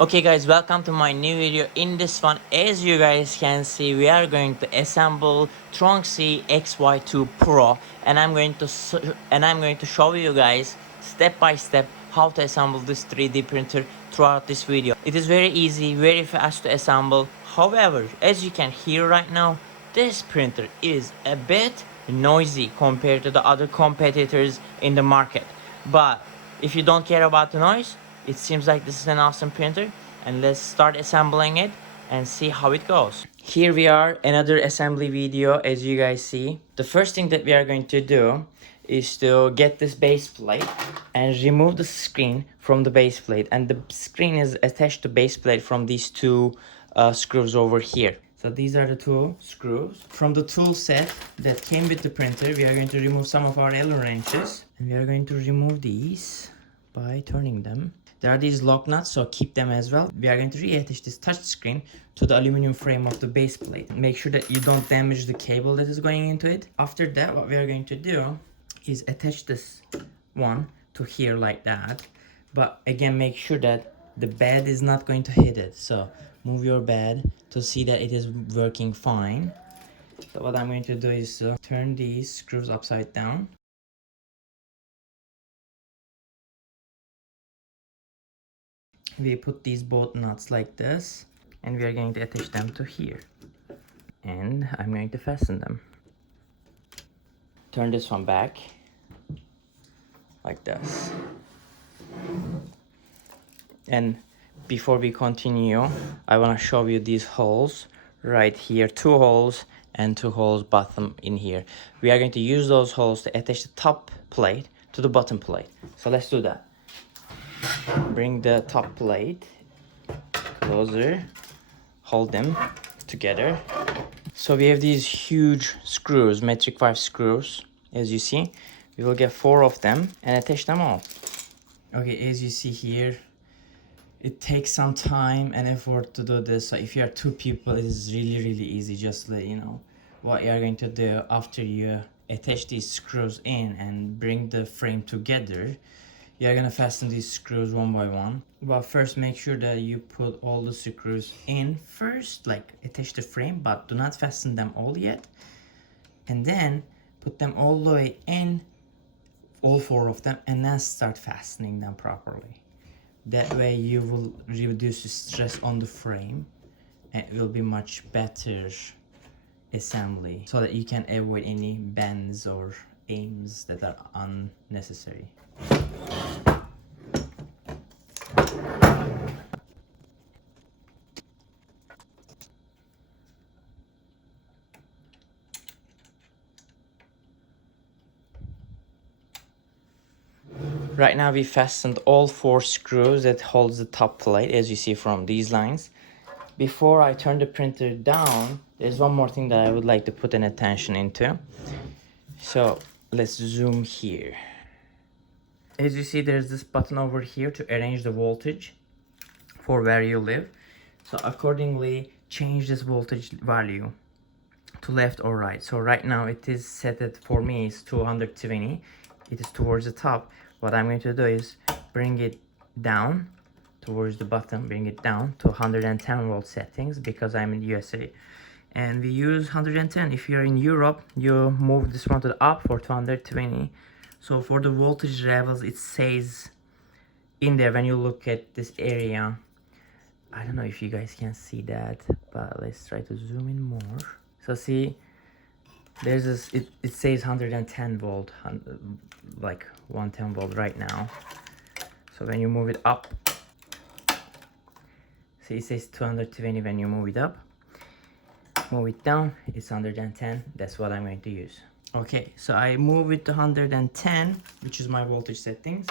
Okay guys, welcome to my new video. In this one, as you guys can see, we are going to assemble Tronxy XY2 Pro, and I'm going to show you guys step by step how to assemble this 3D printer throughout this video. It is very easy, very fast to assemble. However, as you can hear right now, this printer is a bit noisy compared to the other competitors in the market. But if you don't care about the noise, it seems like this is an awesome printer, and let's start assembling it and see how it goes. Here we are, another assembly video. As you guys see, the first thing that we are going to do is to get this base plate and remove the screen from the base plate, and the screen is attached to base plate from these two screws over here. So these are the two screws. From the tool set that came with the printer, we are going to remove some of our Allen wrenches, and we are going to remove these by turning them. There are these lock nuts, so keep them as well. We are going to reattach this touch screen to the aluminum frame of the base plate. Make sure that you don't damage the cable that is going into it. After that, what we are going to do is attach this one to here like that. But again, make sure that the bed is not going to hit it. So move your bed to see that it is working fine. So what I'm going to do is turn these screws upside down. We put these both nuts like this, and we are going to attach them to here, and I'm going to fasten them. Turn this one back like this, and before we continue, I want to show you these holes right here. Two holes and two holes bottom in here. We are going to use those holes to attach the top plate to the bottom plate. So let's do that. Bring the top plate closer, hold them together. So we have these huge screws, metric 5 screws. As you see, we will get 4 of them and attach them all. Okay, as you see here, it takes some time and effort to do this. So if you are 2 people, it is really easy. Just let you know what you are going to do after you attach these screws in and bring the frame together. You're gonna fasten these screws one by one. But first, make sure that you put all the screws in first, like attach the frame, but do not fasten them all yet. And then put them all the way in, all 4 of them, and then start fastening them properly. That way you will reduce the stress on the frame, and it will be much better assembly, so that you can avoid any bends or aims that are unnecessary. Right now we fastened all 4 screws that holds the top plate, as you see from these lines. Before I turn the printer down, there's one more thing that I would like to put an attention into. So let's zoom here. As you see, there's this button over here to arrange the voltage for where you live. So accordingly, change this voltage value to left or right. So right now it is set at, for me, is 220. It is towards the top. What I'm going to do is bring it down towards the bottom, bring it down to 110 volt settings, because I'm in USA and we use 110. If you're in Europe, you move this one to the up for 220. So for the voltage levels, it says in there when you look at this area. I don't know if you guys can see that, but let's try to zoom in more. So see, there's this, it says 110 volt, like 110 volt right now. So when you move it up, see, it says 220 when you move it up. Move it down, it's 110. That's what I'm going to use. Okay, so I move it to 110, which is my voltage settings.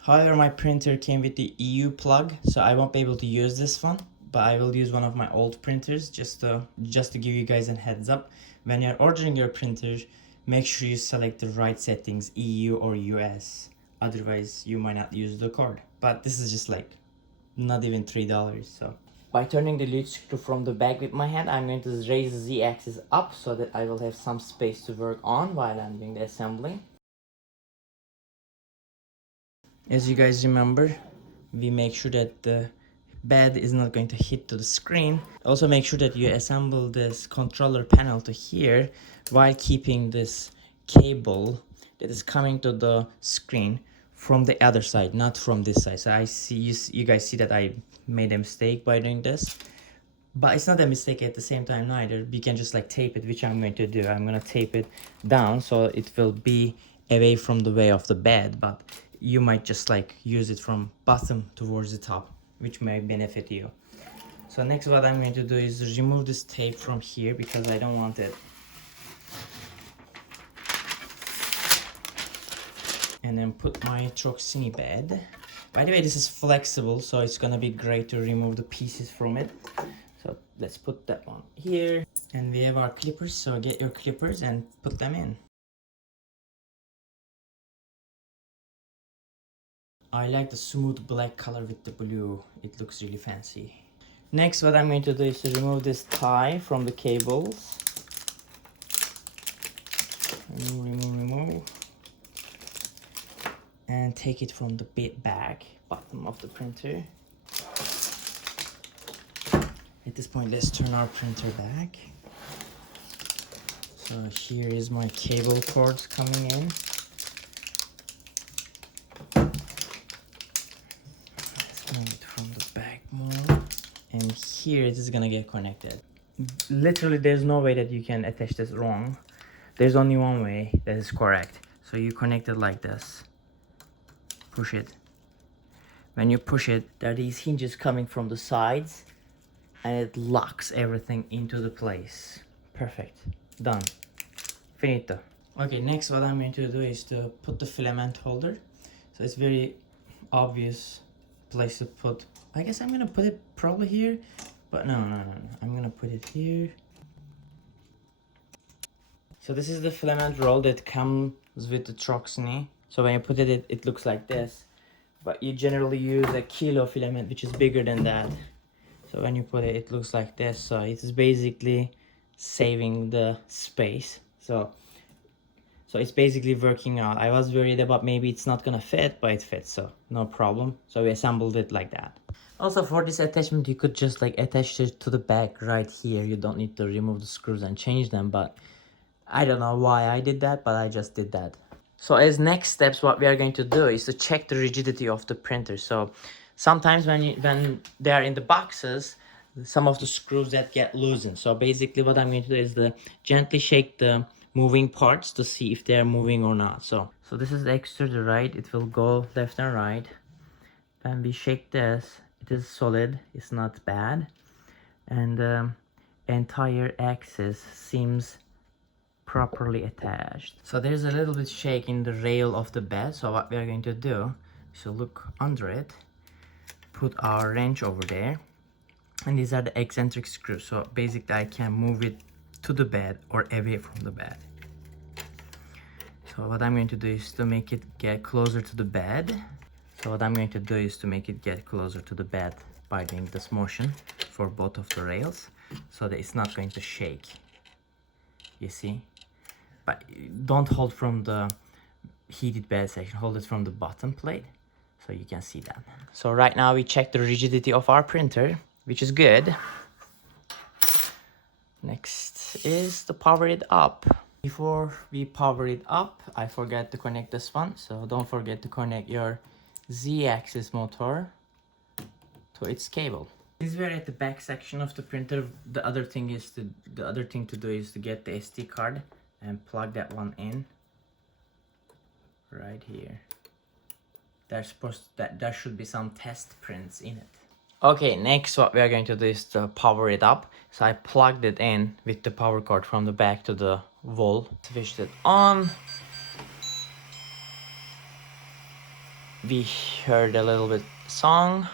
However, my printer came with the EU plug, so I won't be able to use this one, but I will use one of my old printers just to give you guys a heads up. When you're ordering your printer, make sure you select the right settings, EU or US. Otherwise, you might not use the cord. But this is just like not even $3, so. By turning the lead screw from the back with my hand, I'm going to raise the Z-axis up so that I will have some space to work on while I'm doing the assembly. As you guys remember, we make sure that the bed is not going to hit to the screen. Also make sure that you assemble this controller panel to here while keeping this cable that is coming to the screen from the other side, not from this side. So I see you guys see that I made a mistake by doing this, but it's not a mistake at the same time neither. You can just like tape it, which I'm going to do. I'm gonna tape it down so it will be away from the way of the bed, but you might just like use it from bottom towards the top, which may benefit you. So next what I'm going to do is remove this tape from here because I don't want it. And then put my Tronxy bed. By the way, this is flexible, so it's gonna be great to remove the pieces from it. So let's put that one here. And we have our clippers, so get your clippers and put them in. I like the smooth black color with the blue. It looks really fancy. Next, what I'm going to do is to remove this tie from the cables. Remove. And take it from the back, bottom of the printer. At this point, let's turn our printer back. So here is my cable cords coming in. Let's move it from the back more. And here it is gonna get connected. Literally, there's no way that you can attach this wrong. There's only one way that is correct. So you connect it like this. Push it. When you push it, there are these hinges coming from the sides and it locks everything into the place. Perfect. Done. Finito. Okay, next what I'm going to do is to put the filament holder. So it's very obvious place to put. I guess I'm gonna put it probably here, but no. I'm gonna put it here. So this is the filament roll that comes with the Tronxy. So when you put it, it looks like this. But you generally use a kilo filament, which is bigger than that. So when you put it, it looks like this. So it is basically saving the space. So it's basically working out. I was worried about maybe it's not gonna fit, but it fits, so no problem. So we assembled it like that. Also for this attachment, you could just like attach it to the back right here. You don't need to remove the screws and change them, but I don't know why I did that, but I just did that. So as next steps, what we are going to do is to check the rigidity of the printer. So sometimes when they are in the boxes, some of the screws that get loosened. So basically what I'm going to do is to gently shake the moving parts to see if they're moving or not. So this is the extruder, right? It will go left and right. When we shake this, it is solid, it's not bad. And the entire axis seems properly attached. So there's a little bit shake in the rail of the bed. So what we are going to do is to look under it, put our wrench over there, and these are the eccentric screws. So basically I can move it to the bed or away from the bed. So what I'm going to do is to make it get closer to the bed. By doing this motion for both of the rails so that it's not going to shake. You see? But don't hold from the heated bed section, hold it from the bottom plate so you can see that. So right now we check the rigidity of our printer, which is good. Next is to power it up. Before we power it up, I forgot to connect this one, so don't forget to connect your Z-axis motor to its cable. Since we're at the back section of the printer, the other thing to do is to get the SD card and plug that one in right here. There should be some test prints in it. Okay, next what we are going to do is to power it up. So I plugged it in with the power cord from the back to the wall. Switched it on. We heard a little bit song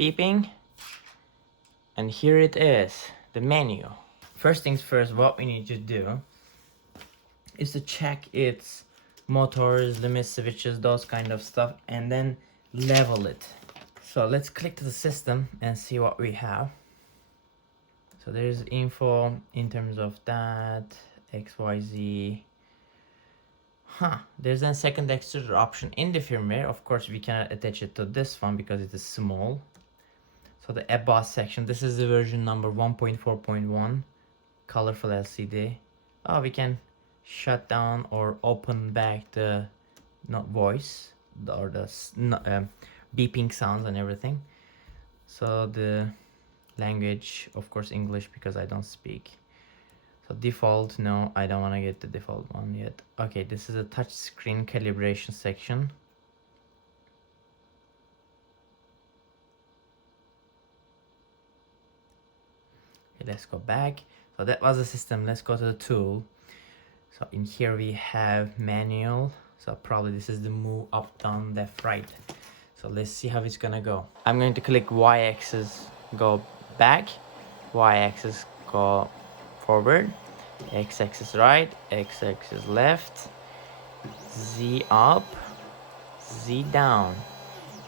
beeping. And here it is, the menu. First things first, what we need to do is to check its motors, limit switches, those kind of stuff, and then level it. So let's click to the system and see what we have. So there's info in terms of that, XYZ. There's a second extruder option in the firmware. Of course, we cannot attach it to this one because it is small. So the about section, this is the version number 1.4.1, colorful LCD. Oh, we can shut down or open back the not voice or the beeping sounds and everything. So the language, of course, English, because I don't speak. So default, no, I don't want to get the default one yet. Okay, this is a touch screen calibration section. Okay, let's go back. So that was the system. Let's go to the tool. So in here we have manual. So probably this is the move up, down, left, right. So let's see how it's gonna go. I'm going to click y-axis, go back, y-axis, go forward, x-axis right, x-axis left, z up, z down.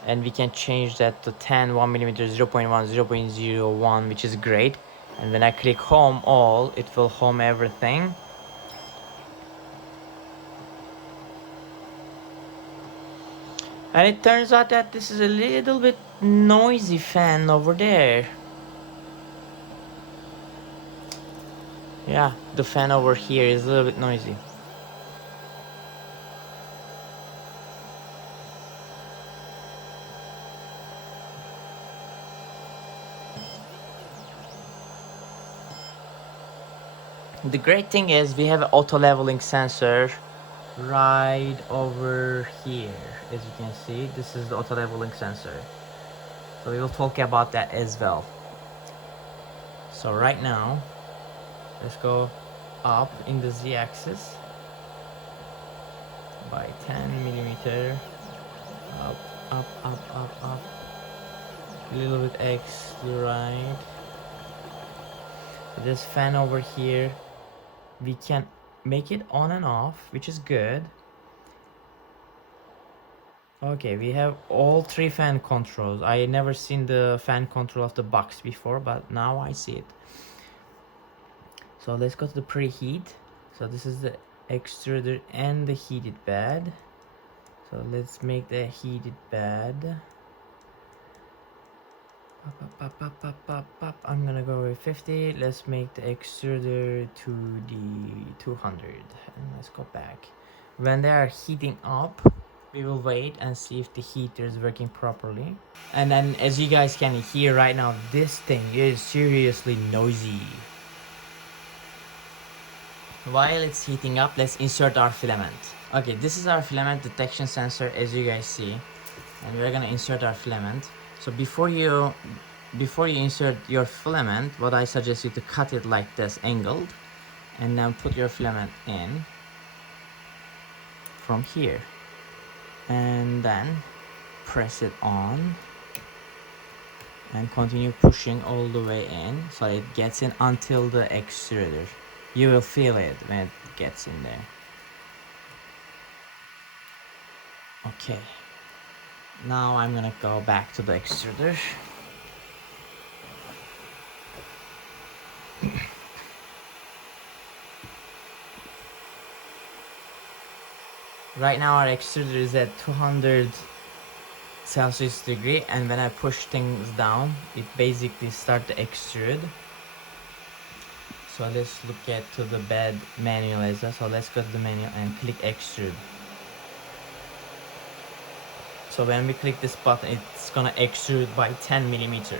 And we can change that to 10, 1 millimeter, 0.1, 0.01, which is great. And when I click home all, it will home everything. And it turns out that this is a little bit noisy fan over there. Yeah, the fan over here is a little bit noisy. The great thing is we have an auto leveling sensor right over here. As you can see, this is the auto leveling sensor. So we will talk about that as well. So right now, let's go up in the z-axis by 10 millimeter. Up, up, up, up, up. A little bit X to the right. So this fan over here, we can make it on and off, which is good. Okay, we have all three fan controls. I never seen the fan control of the box before, but now I see it. So let's go to the preheat. So this is the extruder and the heated bed. So let's make the heated bed. I'm gonna go with 50. Let's make the extruder to the 200 and let's go back. When they are heating up, we will wait and see if the heater is working properly. And then as you guys can hear right now, this thing is seriously noisy. While it's heating up, let's insert our filament. Okay, this is our filament detection sensor, as you guys see, and we're gonna insert our filament. So before you insert your filament, what I suggest you to cut it like this, angled, and then put your filament in from here, and then press it on and continue pushing all the way in so it gets in until the extruder. You will feel it when it gets in there. Okay, now I'm gonna go back to the extruder. Right now our extruder is at 200 Celsius degree, and when I push things down, it basically starts to extrude. So let's look at to the bed manual as well. So let's go to the menu and click extrude. So when we click this button, it's gonna extrude by 10 millimeter.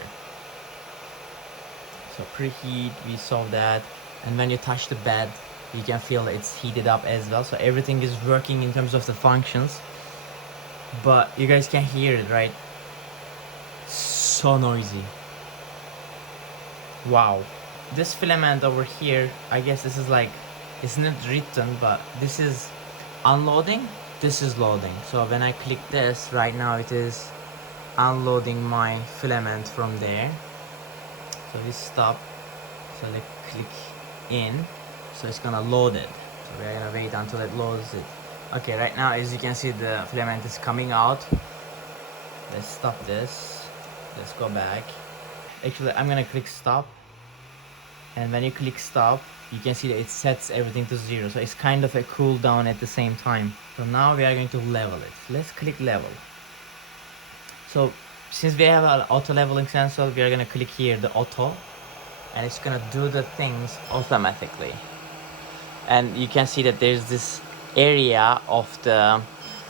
So preheat, we saw that. And when you touch the bed, you can feel it's heated up as well. So everything is working in terms of the functions. But you guys can hear it, right? So noisy. Wow. This filament over here, I guess this is like, it's not written, but this is unloading, this is loading. So when I click this, right now it is unloading my filament from there. So we stop, so they click in, so it's gonna load it. So we're gonna wait until it loads it. Okay, right now as you can see the filament is coming out. Let's stop this, let's go back. Actually I'm gonna click stop. And when you click stop, you can see that it sets everything to 0. So it's kind of a cool down at the same time. So now we are going to level it. Let's click level. So since we have an auto leveling sensor, we are gonna click here the auto, and it's gonna do the things automatically. And you can see that there's this area of the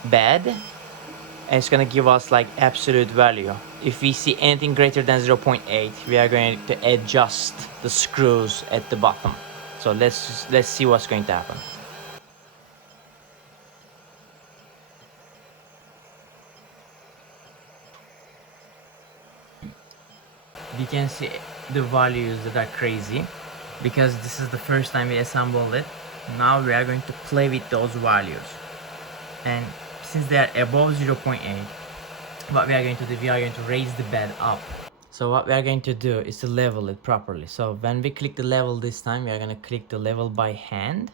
bed, and it's gonna give us like absolute value. If we see anything greater than 0.8, we are going to adjust the screws at the bottom. So let's see what's going to happen. We can see the values that are crazy because this is the first time we assembled it. Now we are going to play with those values, and since they are above 0.8, what we are going to do, we are going to raise the bed up. So what we are going to do is to level it properly. So when we click the level this time, we are going to click the level by hand,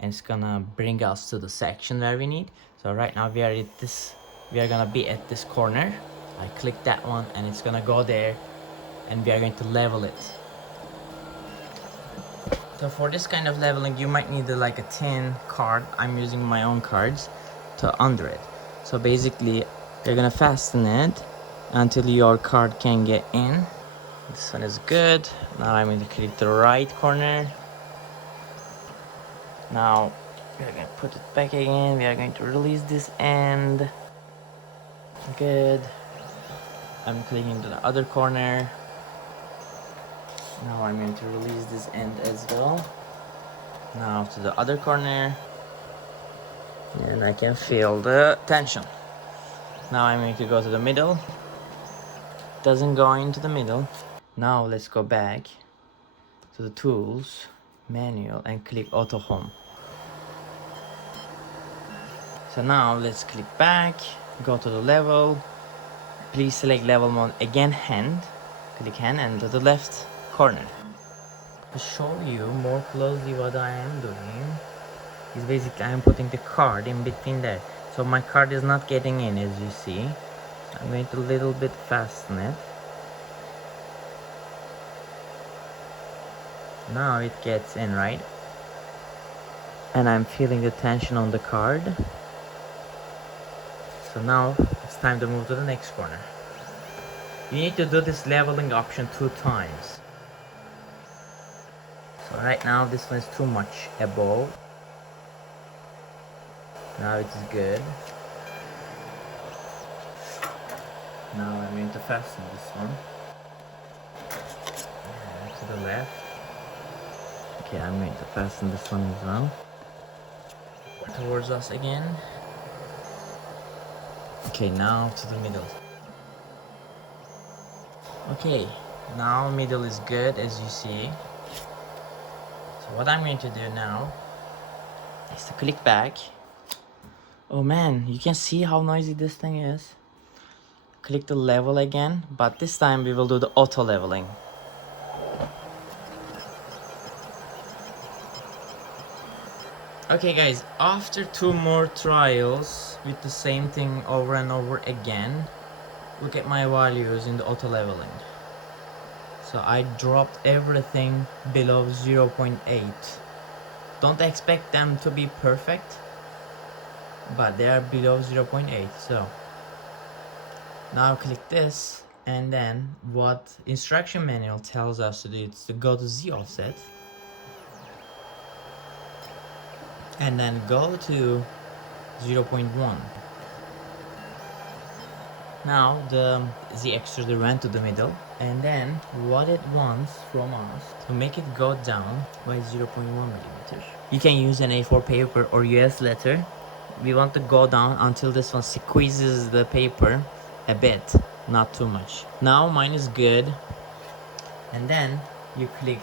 and it's gonna bring us to the section where we need. So right now we are at this, we are gonna be at this corner. I click that one and it's gonna go there, and we are going to level it. So for this kind of leveling, you might need like a tin card. I'm using my own cards to under it. So basically, you're gonna fasten it until your card can get in. This one is good. Now I'm going to click the right corner. Now we are going to put it back again. We are going to release this end. Good. I'm clicking to the other corner. Now I'm going to release this end as well. Now to the other corner. And I can feel the tension. Now I'm going to go to the middle. Doesn't go into the middle. Now let's go back to the tools, manual, and click auto home. So now let's click back, go to the level. Please select level mode again, hand. Click hand and to the left corner. To show you more closely what I am doing is basically I am putting the card in between there. So my card is not getting in, as you see. I'm going to little bit fasten it. Now it gets in, right? And I'm feeling the tension on the card. So now it's time to move to the next corner. You need to do this leveling option 2 times. So right now this one is too much above. Now it is good. Now I'm going to fasten this one. To the left. Okay, I'm going to fasten this one as well. Towards us again. Okay, now to the middle. Okay, now middle is good, as you see. So what I'm going to do now is to click back. Oh man, you can see how noisy this thing is. Click the level again, but this time we will do the auto leveling. Okay guys, after 2 more trials with the same thing over and over again, look at my values in the auto leveling. So I dropped everything below 0.8. Don't expect them to be perfect, but they are below 0.8. So now click this, and then what instruction manual tells us to do is to go to Z offset, and then go to 0.1. Now the Z extruder went to the middle, and then what it wants from us to make it go down by 0.1 millimeters. You can use an A4 paper or US letter. We want to go down until this one squeezes the paper a bit, not too much. Now mine is good, and then you click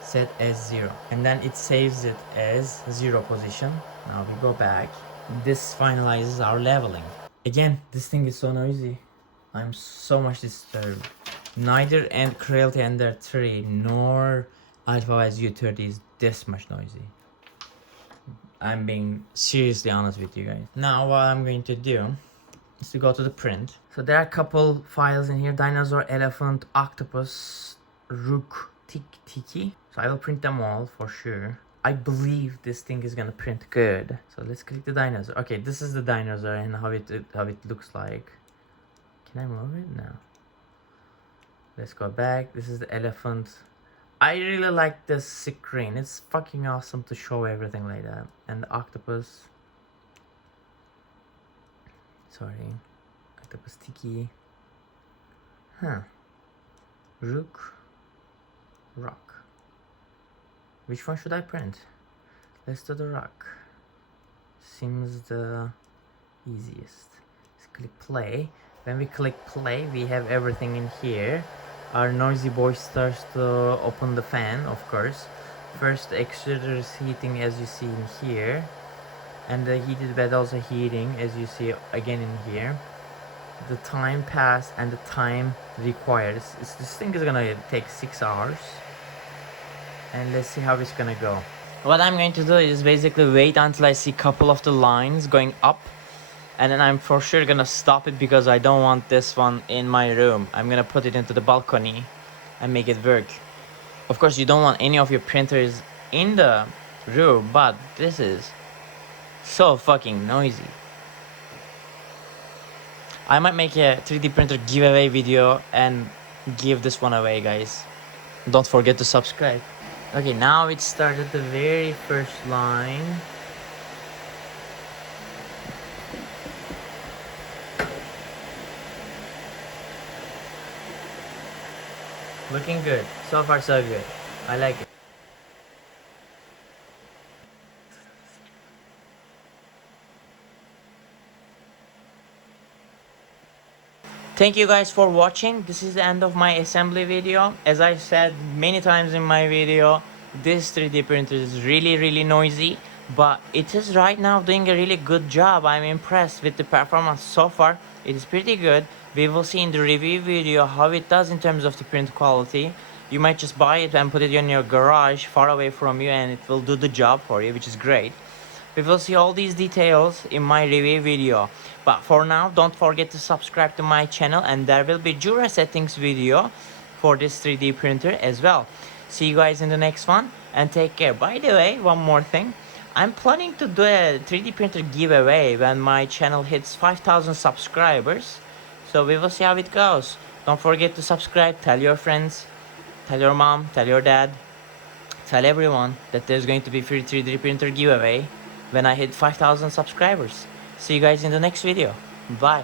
set as 0, and then it saves it as 0 position. Now we go back. This finalizes our leveling. Again, this thing is so noisy. I'm so much disturbed. Neither and Creality Ender 3 nor Alphawise U30 is this much noisy. I'm being seriously honest with you guys. Now what I'm going to do is to go to the print. So there are a couple files in here: dinosaur, elephant, octopus, rook, tiki. So I will print them all for sure. I believe this thing is gonna print good. So let's click the dinosaur. Okay, this is the dinosaur and how it looks like. Can I move it? No. Let's go back. This is the elephant. I really like this screen. It's fucking awesome to show everything like that. And the octopus. Sorry. Octopus tiki. Huh. Rook. Rock. Which one should I print? Let's do the rock. Seems the easiest. Let's click play. When we click play, we have everything in here. Our noisy boy starts to open the fan, of course. First, the extruder is heating, as you see in here. And the heated bed also heating, as you see again in here. The time passed and the time required. This thing is gonna take 6 hours. And let's see how it's gonna go. What I'm going to do is basically wait until I see a couple of the lines going up. And then I'm for sure gonna stop it because I don't want this one in my room. I'm gonna put it into the balcony and make it work. Of course, you don't want any of your printers in the room, but this is so fucking noisy. I might make a 3D printer giveaway video and give this one away, guys. Don't forget to subscribe. Okay, now it started the very first line. Looking good. So far so good. I like it. Thank you guys for watching. This is the end of my assembly video. As I said many times in my video, this 3D printer is really noisy, but it is right now doing a really good job. I'm impressed with the performance so far. It is pretty good. We will see in the review video how it does in terms of the print quality. You might just buy it and put it in your garage far away from you and it will do the job for you, which is great. We will see all these details in my review video. But for now, don't forget to subscribe to my channel and there will be Jura settings video for this 3D printer as well. See you guys in the next one and take care. By the way, one more thing. I'm planning to do a 3D printer giveaway when my channel hits 5,000 subscribers. So we will see how it goes. Don't forget to subscribe, tell your friends, tell your mom, tell your dad, tell everyone that there's going to be free 3D printer giveaway when I hit 5,000 subscribers. See you guys in the next video. Bye.